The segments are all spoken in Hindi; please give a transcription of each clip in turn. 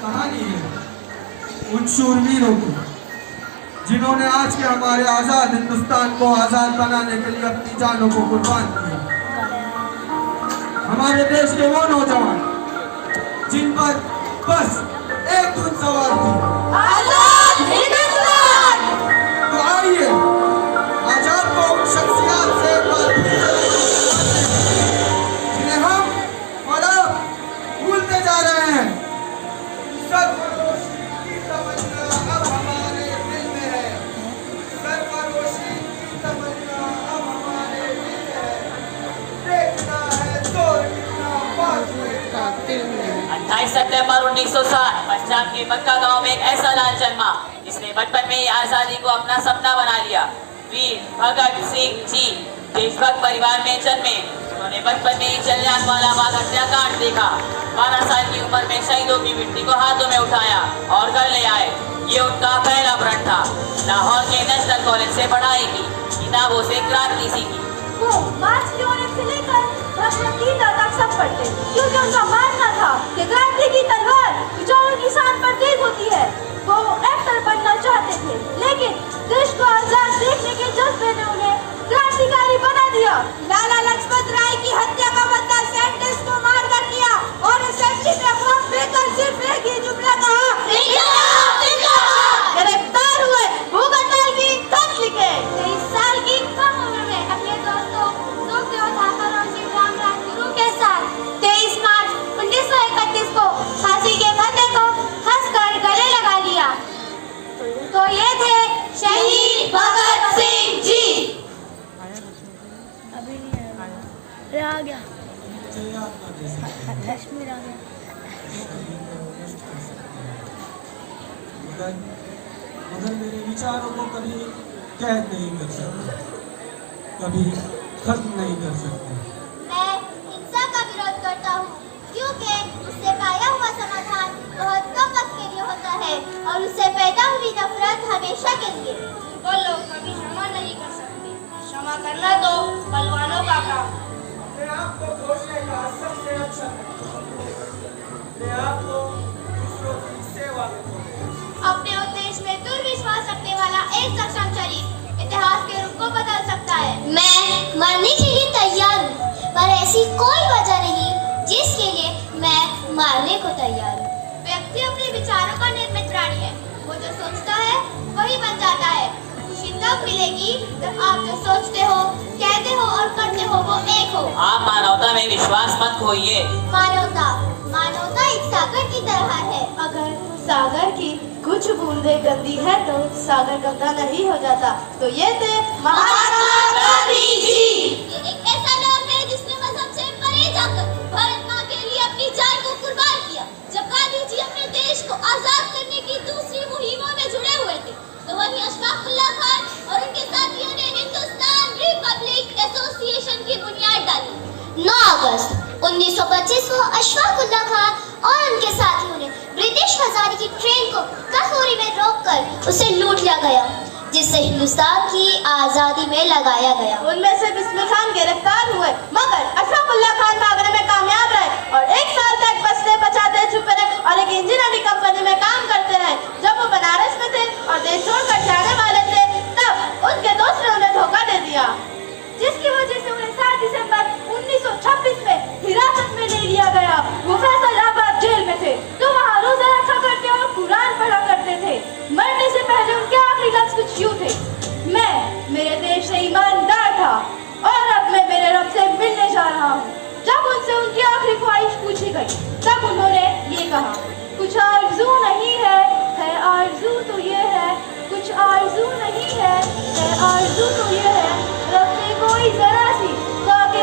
कहानी है उन शूरवीरों की जिन्होंने आज के हमारे आजाद हिंदुस्तान को आजाद बनाने के लिए अपनी जानों को कुर्बान किया। हमारे देश के वो नौजवान जिन पर बस एक धुन सवार थी, आजाद हिंदुस्तान। तो आइए आज आपको उन शख्सियत से एक बार जिन्हें हम और आप भूलते जा रहे हैं। सरफरोशी की तमन्ना अब हमारे दिल में है, सरफरोशी की तमन्ना अब हमारे दिल में है, देखना है जोर कितना बाजुए का दिल में। 28 सितंबर 1960 पंजाब के बक्का गांव में एक ऐसा लाल जन्मा जिसने बचपन में ही आजादी को अपना सपना बना लिया। वीर भगत सिंह जी देशभक्त परिवार में जन्मे। उन्होंने बचपन में ही जलियांवाला बाग हत्याकांड देखा। 12 साल की उम्र में शहीदों की मिट्टी को हाथों में उठाया और घर ले आए। ये उनका पहला प्रण था। लाहौर के नेशनल कॉलेज से पढ़ाई की, किताबों से क्रांति सीखी। वो मार्च की यूनिट से लेकर भगवत गीता तक सब पढ़ते, क्योंकि उनका मानना था कि क्रांति की तलवार विचारों की शान पर तेज होती है। वो एक्टर बनना चाहते थे, लेकिन देश को आजाद देखने के जज्बे ने उन्हें क्रांतिकारी बना दिया। लाला लाजपत राय की हत्या का बदला सैंडल्स को मारकर किया और असेंबली में बम फेंकर सिर्फ एक ही जुमला कहा, गिरफ्तार हुए भूख हड़ताल की खत लिखे। 23 साल की कम उम्र में अपने दोस्तों सुखदेव थापर और शिवराम राजगुरु के साथ 23 मार्च 1931 को फांसी के फंदे को हंसकर गले लगा लिया। तो ये थे शहीद भगत सिंह जी। आ गया कश्मीर आ गया। मगर मेरे विचारों को कभी कैद नहीं कर सकते, कभी खत्म नहीं कर सकते। मैं हिंसा का विरोध करता हूँ, क्योंकि उससे पाया हुआ समाधान बहुत कम वक्त के लिए होता है और उससे पैदा हुई नफरत हमेशा के लिए। वो लोग कभी क्षमा नहीं कर सकते। क्षमा करना तो बलवानों का काम। मैं आपको खोजने का सबसे अच्छा मैं आपको दूसरों की सेवा में अपने उद्देश्य में दुर्विश्वास रखने वाला एक सक्षम शरीर इतिहास के रूप को बदल सकता है। मैं मरने के लिए तैयार हूँ, पर ऐसी कोई वजह नहीं जिसके लिए मैं मारने को तैयार हूँ। व्यक्ति अपने विचारों का निर्मित प्राणी है। वो जो सोचता है वही बन जाता है। खुशी तब मिलेगी जब आप जो सोचते हो, कहते हो और करते हो वो एक हो। आप मानवता में विश्वास मत खोइए। मानवता मानवता एक सागर की तरह है। अगर सागर की कुछ बूंदे गंदी है तो सागर गंदा नहीं हो जाता। तो ये थे महात्मा गांधी जी। ये एक ऐसा नाम है जिसने मजहब से परे जाकर भारत माँ के लिए अपनी जान को कुर्बान किया। जब गांधी जी अपने देश को आजाद करने की दूसरी मुहिमों में जुड़े हुए थे, तो वहीं अशफाक उल्लाह खान और उनके साथियों ने हिंदुस्तान रिपब्लिक एसोसिएशन की बुनियाद डाली। 9 अगस्त 1925 को अशफाक उल्लाह खान और उनके साथियों ने ब्रिटिश खजाने की ट्रेन को कसौरी में रोककर उसे लूट लिया गया, जिससे हिंदुस्तान की आजादी में लगाया गया। उनमें से बिस्मिल खान गिरफ्तार हुए, मगर अशफाक उल्लाह खान भागने में कामयाब रहे और 1 साल तक बचते बचाते छुपे रहे और एक इंजीनियरिंग कंपनी में काम करते रहे। जब वो बनारस में थे और देश छोड़कर जाने वाले थे, तब उनके दोस्त ने उन्हें धोखा दे दिया, जिसकी वजह से उन्हें 7 दिसंबर 1926 में हिरासत में ले लिया गया। वो फैसलाबाद जेल में थे, तो वहाँ रोजा रखा करते और कुरान पढ़ा करते थे। मरने से पहले उनके आखिरी लफ्ज कुछ यूं थे, मैं मेरे देश से ईमानदार था और अब मैं मेरे रब से मिलने जा रहा हूँ। जब उनसे उनकी आखिरी ख्वाहिश पूछी गई, तब उन्होंने ये कहा, कुछ आरज़ू नहीं है आरज़ू तो ये है, कुछ आरज़ू नहीं है आरज़ू तो ये है, रब से कोई जरा सी ताकि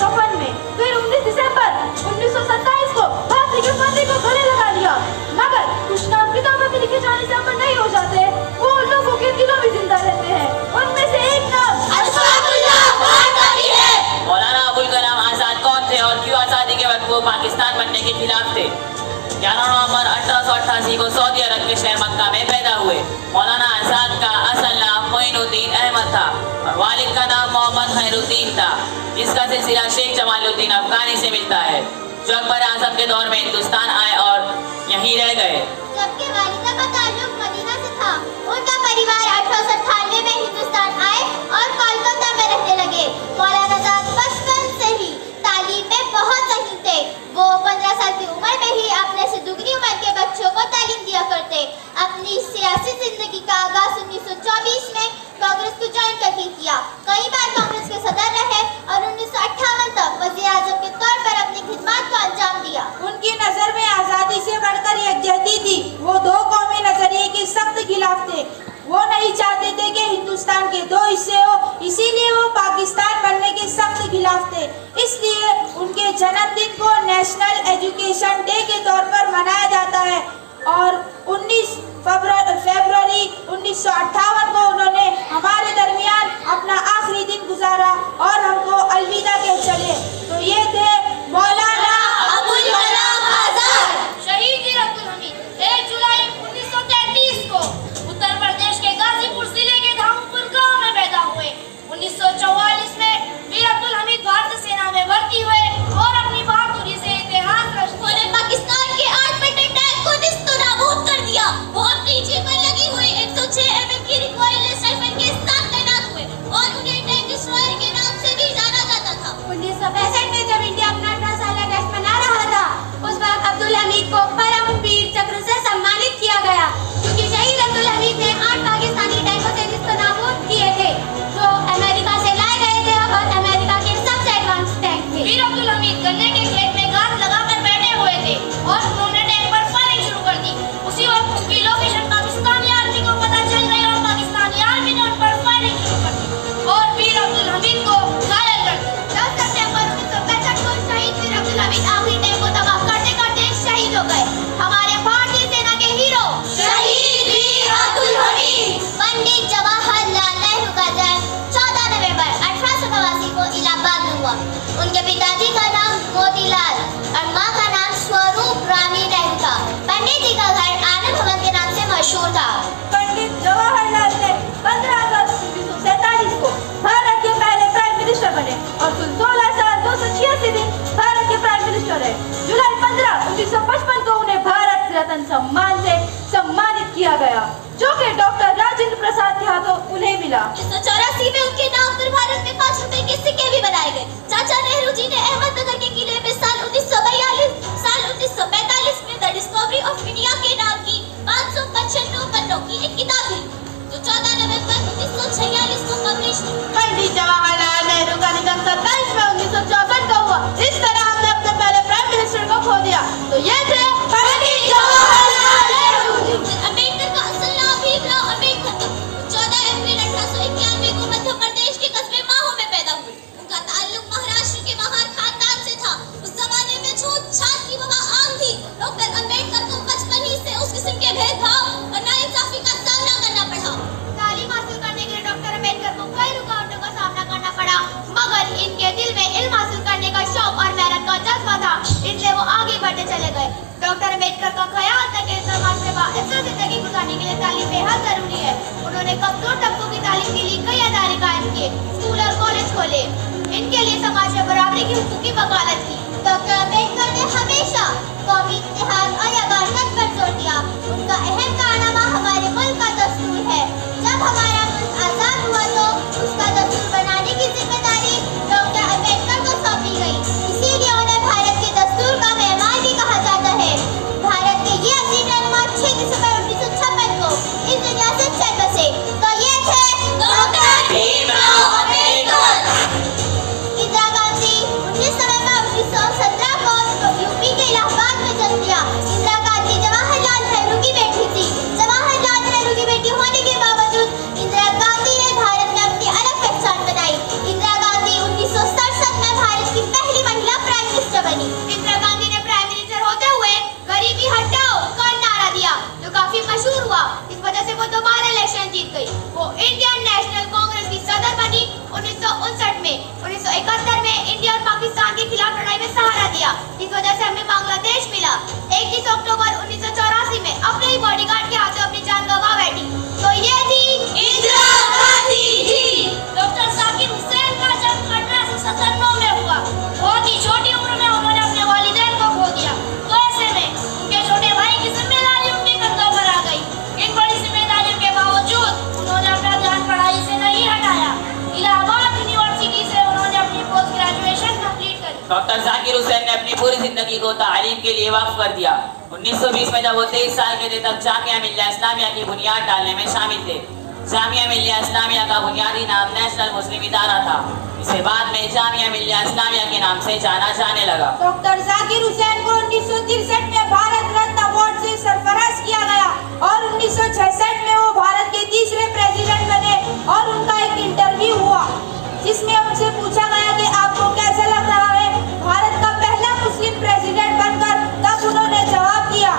कफन में। फिर 19 दिसंबर 1927 को फांसी के फंदे को गले लगा लिया। मगर कुछ नाम किताबों में लिखे जाने से अमर नहीं हो जाते, वो लोगों के दिलों में जिंदा रहते हैं। उनमें से एक नाम अशफाक उल्लाह खान का भी है। मौलाना अबुल कलाम आजाद कौन थे और क्यों आजादी के वक्त वो पाकिस्तान बनने के खिलाफ थे? 11 नवंबर 1888 को सऊदी अरब के शहर मक्का में पैदा हुए। मौलाना आजाद का असल नाम मोइनुद्दीन अहमद था और वालिद का नाम मोहम्मद खैरुद्दीन था। जिसका सिलसिला शेख जमालुद्दीन अफगानी से मिलता है, जो अकबर आजम के दौर में हिंदुस्तान आए और यहीं रह गए। जबकि वालिदा का ताल्लुक मदीना से था। उनका परिवार 1898 में हिंदुस्तान आए और कोलकाता में रहने लगे। मौलाना आजाद बचपन से ही तालीम में बहुत सही थे। वो 15 साल की उम्र में ही अपने से दुगनी उम्र के बच्चों को तालीम दिया करते। अपनी सियासी जिंदगी का आगाज 1924 में कांग्रेस को ज्वाइन करके किया। कई बार कांग्रेस के सदर रहे और 1958 तक वज़ीर आज़म के तौर पर अपनी खिदमत को अंजाम दिया। उनकी नजर में आजादी से बढ़कर यकजहती थी। वो दो कौमी नजरिए के सख्त खिलाफ थे। वो नहीं चाहते थे कि हिंदुस्तान के दो हिस्से हो, इसीलिए वो पाकिस्तान बनने के सख्त खिलाफ थे। इसलिए उनके जन्मदिन को नेशनल एजुकेशन डे के तौर पर मनाया जाता है और 19 फरवरी 1958 को उन्होंने हमारे दरमियान अपना आखिरी दिन गुजारा और हमको अलविदा कह चले। तो ये थे मौलाना अबुल कलाम आजाद। शहीद वीर अब्दुल हमीद 1 जुलाई 1933 को उत्तर प्रदेश के गाजीपुर जिले के धामपुर गांव में पैदा हुए। 1944 में वीर अब्दुल हमीद भारतीय सेना में भर्ती हुए और अपनी बहादुरी से इतिहास रचते। उन्होंने पाकिस्तान के 8 पेटे टैंक को निस्तनाबूद कर दिया। वो अपनी जीप में लगी हुई 106 mm की रिकॉइललेस राइफल के साथ तैनात हुए और उन्हें टैंक डिस्ट्रॉयर के नाम से भी जाना जाता था। 1965 में जब इंडिया अपना 18 साल का टेस्ट मना रहा था, उस वक्त अब्दुल हमीद को परमवीर चक्र से सम्मानित किया गया, क्योंकि शहीद अब्दुल हमीद ने 8 पाकिस्तानी टैंकों से निस्तनाबूद किए थे, जो अमेरिका से लाए गए थे और अमेरिका के सबसे एडवांस टैंक थे। वीर अब्दुल हमीद गन्ने के खेत में घास लगाकर बैठे हुए थे और उन्होंने टैंक पर फायरिंग शुरू कर दी। उसी वक्त उनकी लोकेशन पाकिस्तानी आर्मी को पता चल गई और पाकिस्तानी आर्मी ने उन पर फायरिंग शुरू कर दी और वीर अब्दुल हमीद को घायल कर दिया। 10 सितंबर 1965 को शहीद वीर अब्दुल हमीद आखिरी टैंक को तबाह करते करते शहीद हो गए। हमारे भारतीय सेना के हीरो शहीद वीर अब्दुल हमीद। पंडित जवाहरलाल नेहरू का जन्म 14 नवंबर 1889 को इलाहाबाद में हुआ। उनके पिताजी का नाम मोतीलाल और मां का नाम स्वरूप रानी नेहरू था। पंडित जी का घर आनंद भवन के नाम से मशहूर था। पंडित जवाहरलाल ने 15 अगस्त 1947 को भारत के पहले प्राइम मिनिस्टर बने और कुल 16 साल 286 दिन भारत के प्राइम मिनिस्टर रहे। जुलाई 15, 1955 को उन्हें भारत रत्न सम्मान से सम्मानित किया गया, जो कि डॉक्टर राजेंद्र प्रसाद के हाथों उन्हें मिला। 1984 में उनके नाम पर भारत में 5 रुपए के सिक्के भी बनाए गए। चाचा नेहरू जी ने अहमदनगर के किले में साल 1945 में द डिस्कवरी ऑफ इंडिया के नाम की 595 पन्नों की एक किताब लिखी, जो 14 नवंबर 1946 को पब्लिश हुई। पंडित जवाहरलाल नेहरू का निधन 27 में 1964 को हुआ। इस तरह हमने अपने पहले प्राइम मिनिस्टर को खो दिया। तो ये थे पंडित जवाहरलाल नेहरू। अम्बेडकर का असल नाम भीमराव अम्बेडकर था। 14 अप्रैल 1891 को मध्य प्रदेश के कस्बे माहो में पैदा हुए। उनका ताल्लुक महाराष्ट्र के महार खानदान से था। उस जमाने में छूत-छात की वबा आम थी। डॉक्टर अम्बेडकर को बचपन ही से उस किस्म के भेदभाव और नाइंसाफी का सामना करना पड़ा। तालीम हासिल करने के लिए डॉक्टर अम्बेडकर को कई रुकावटों का सामना करना पड़ा, मगर इनके दिल में इल्म हासिल करने का शौक और मेहनत का जज्बा था, इसलिए वो आगे बढ़ते चले गए। डॉक्टर अम्बेडकर का ख्याल था कि समाज में बाइज्जत जिंदगी गुजारने के लिए तालीम बेहद जरूरी है। उन्होंने कमजोर तबकों की तालीम के लिए कई इदारे कायम किए, स्कूल और कॉलेज खोले, इनके लिए समाज में बराबरी की हुकूक की वकालत की। डॉक्टर अम्बेडकर ने हमेशा कौमी इत्तेहाद और यगानत पर जोर दिया। उनका अहम कारनामा हमारे मुल्क का दस्तूर है। जब हमारा मुल्क आजाद हुआ तो उसका दस्तूर बनाने की जिम्मेदारी डॉक्टर अम्बेडकर को सौंपी गई। इसीलिए उन्हें भारत के दस्तूर का मेहमान भी कहा जाता है। भारत के ये अजीम रहनुमा 6 दिसंबर 1956 को इस दुनिया से चल बसे। तो ये थे डॉक्टर भीमराव अम्बेडकर। इंदिरा गांधी 19 नवंबर 1917 को यूपी के इलाहाबाद डॉक्टर जाकिर हुसैन ने अपनी पूरी जिंदगी को तालीम के लिए वक्फ कर दिया। 1920 में जब वो 23 साल के थे तब जामिया मिल्लिया इस्लामिया की बुनियाद डालने में शामिल थे। जामिया मिल्लिया इस्लामिया का बुनियादी नाम नेशनल मुस्लिम इदारा था। इसे बाद में जामिया मिल्लिया इस्लामिया के नाम से जाना जाने लगा। डॉक्टर जाकिर हुसैन को 1963 में भारत रत्न अवार्ड से सरफराज किया गया और 1966 में वो भारत के तीसरे प्रेसिडेंट बने और उनका एक इंटरव्यू हुआ जिसमें उनसे पूछा गया कि आपको कैसा लग रहा है भारत का पहला मुस्लिम प्रेसिडेंट बनकर। तब उन्होंने जवाब दिया,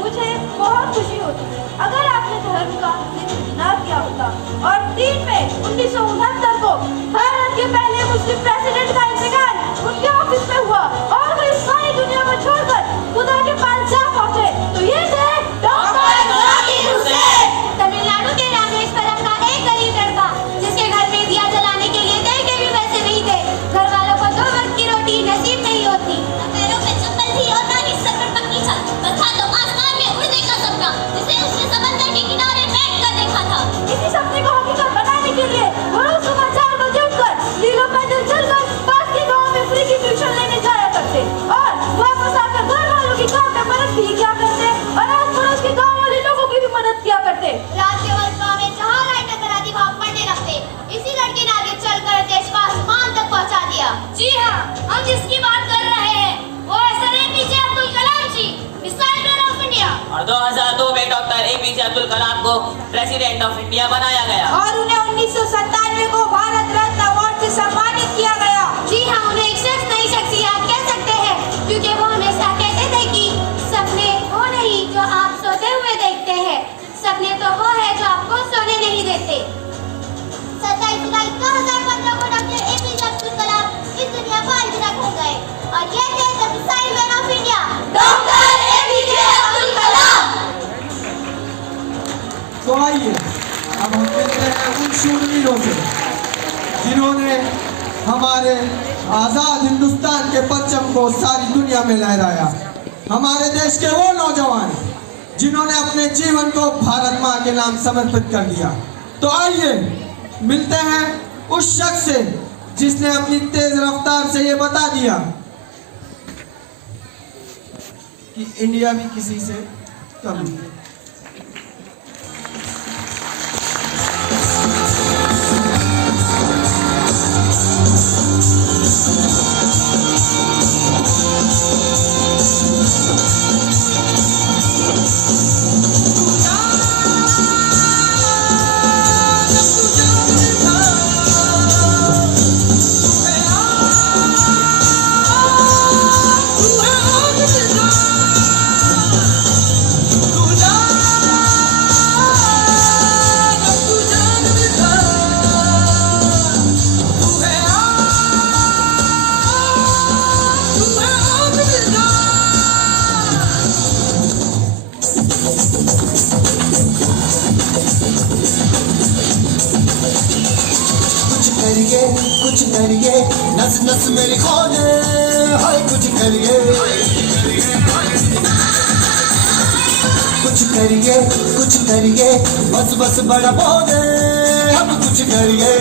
मुझे बहुत खुशी होती अगर आपने धर्म का जिक्र ना किया होता। और 3 मई 1969 को भारत के पहले मुस्लिम प्रेसिडेंट का इंतकाल उनके ऑफिस में हुआ और वो इस सारी दुनिया को छोड़कर खुदा के पास जा पहुंचे। तो ये थे डॉक्टर जाकिर हुसैन। तमिलनाडु के रामेश्वरम का एक गरीब लड़का जिसके घर में दिया जलाने के लिए तेल के भी पैसे नहीं थे। घर वालों को 2 वक्त की रोटी नसीब नहीं होती। पैरों में चप्पल थी और ना ही सर पर पक्की छत। बस था तो आसमान में उड़ने का सपना जिसे उसने समंदर के किनारे बैठकर देखा था। इसी सपने को हकीकत बनाने के लिए वो रोज सुबह 4 बजे उठकर लीलो पैदल चलकर पास के गांव में फ्री की ट्यूशन लेने जाया करते और वापस आकर घर वालों की काम में मदद भी किया करते और आस पड़ोस के गांव वाले लोगों की भी मदद किया करते। रात के वक्त गाँव में जहाँ लाइट नजर आती वहाँ पढ़ने लगते। इसी लड़के ने आगे चलकर देश को आसमान तक पहुँचा दिया। जी हाँ, हम जिसकी बात कर रहे हैं वो sir APJ Abdul Kalam ji, missile man of India. और 2002 में डॉक्टर APJ अब्दुल कलाम को प्रेसिडेंट ऑफ इंडिया बनाया गया और उन्हें 1997 को भारत रत्न अवार्ड से सम्मानित किया गया। जी हाँ, उन्हें एक शख्स नई शख्सियत कह सकते हैं क्योंकि वो हमेशा कहते थे कि सपने वो नहीं जो आप सोते हुए देखते हैं, सपने तो वो है जो आपको सोने नहीं देते। 27 जुलाई 2015 को डॉक्टर APJ अब्दुल कलाम इस दुनिया को अलविदा कह गए और ये थे the missile man of India, doctor APJ Abdul Kalam. तो आइए अब हम मिलते हैं उन शूरवीरों से जिन्होंने हमारे आजाद हिंदुस्तान के परचम को सारी दुनिया में लहराया। हमारे देश के वो नौजवान जिन्होंने अपने जीवन को भारत माँ के नाम समर्पित कर दिया। तो आइए मिलते हैं उस शख्स से जिसने अपनी तेज रफ्तार से ये बता दिया कि इंडिया भी किसी से कम नहीं। कुछ करिए नस नस मेरी खोले हाय कुछ करिए बस बस बड़ा बोले अब कुछ करिए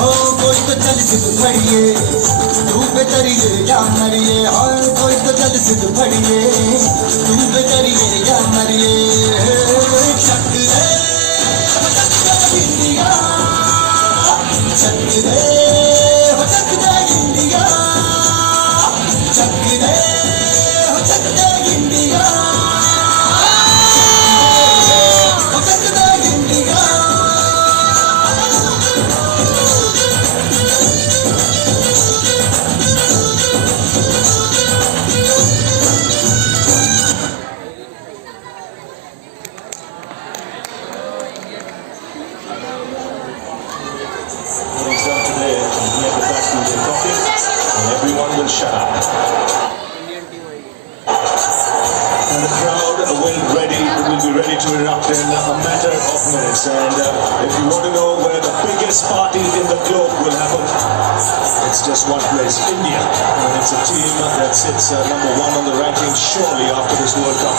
ओ कोई तो चल सिद्ध फड़िए तू बेतरिए या मरिए हाय कोई तो चल सिद्ध फड़िए तू बेतरिए या मरिए शक रे इंडिया चक रे हो चक दे इंडिया चक रे हो चक दे इंडिया हो चक दे India And if you want to know where the biggest party in the globe will happen, it's just one place, India. And it's a team that sits number 1 on the rankings shortly after this World Cup.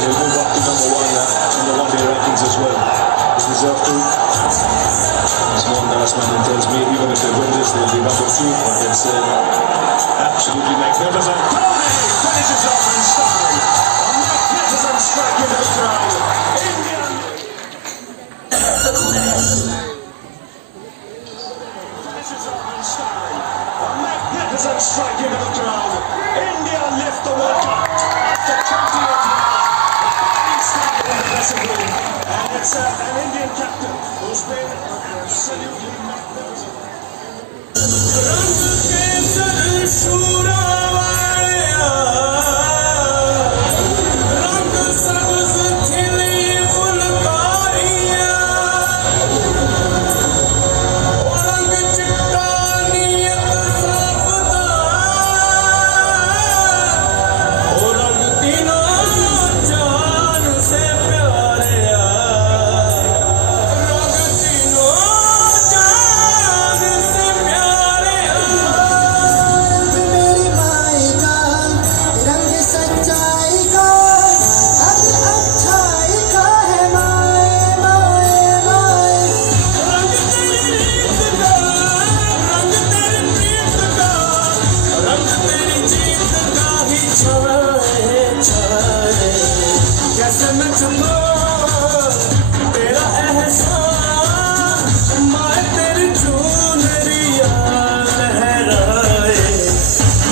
They'll move up to number 1 in the one-day rankings as well. They deserve to. As Mohandas Menon tells me, even if they win this, they'll be rubber soup, but it's absolutely magnificent. Dhoni finishes off in style. A magnificent strike into the crowd. India finishes off in style. A magnificent strike into the crowd. India lift the World Cup after 28 years. In the dressing room, and it's an Indian captain who's been absolutely magnificent.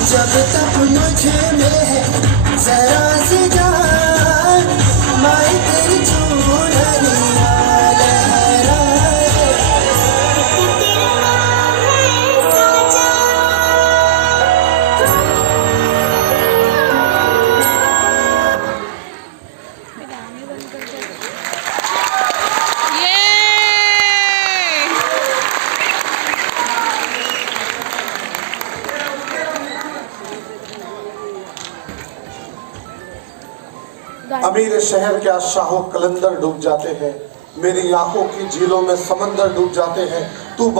जब तक मुझे में जरा सी जान मैं तेरी चूनरिया लहराए अमीर शहर क्या शाहो कलंदर डूब जाते हैं, मेरी आंखों की झीलों में समंदर डूब जाते हैं। तू